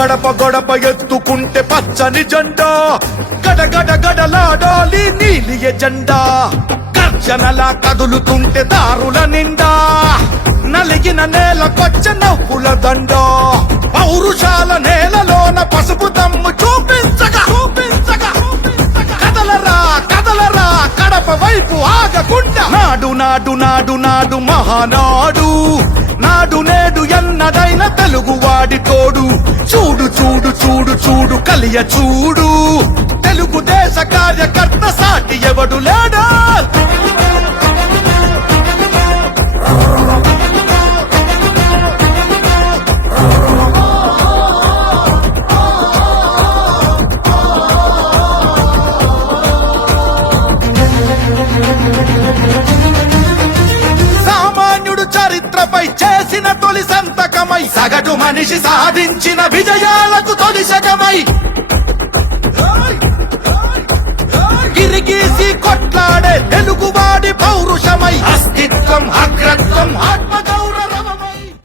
గడప గడప ఎత్తుకుంటే పచ్చని జెండా గడగడ గడలాడాలి నీలి ఎజెండా గర్జనలా కదులుతుంటే దారుల నిండా నలిగిన నేలకొచ్చ నవ్వుల దండ పౌరుషాల నేలలోన పసుపు దమ్ము చూపించగా కదలరా కదలరా కడప వైపు ఆగకుండా నాడు నాడు నాడు నాడు మహానాడు నాడు నేడు ఎన్నడైన తెలుగువాడి తోడు చూడు చూడు చూడు చూడు కలియ చూడు తెలుగుదేశ కార్యకర్త సాటి ఎవడు లేడా సామాన్యుడు చరిత్రపై చేసిన తొలి సంతకమై సగటు మనిషి సాధించిన విజయాలకు తొలి శకమై గిరిగీ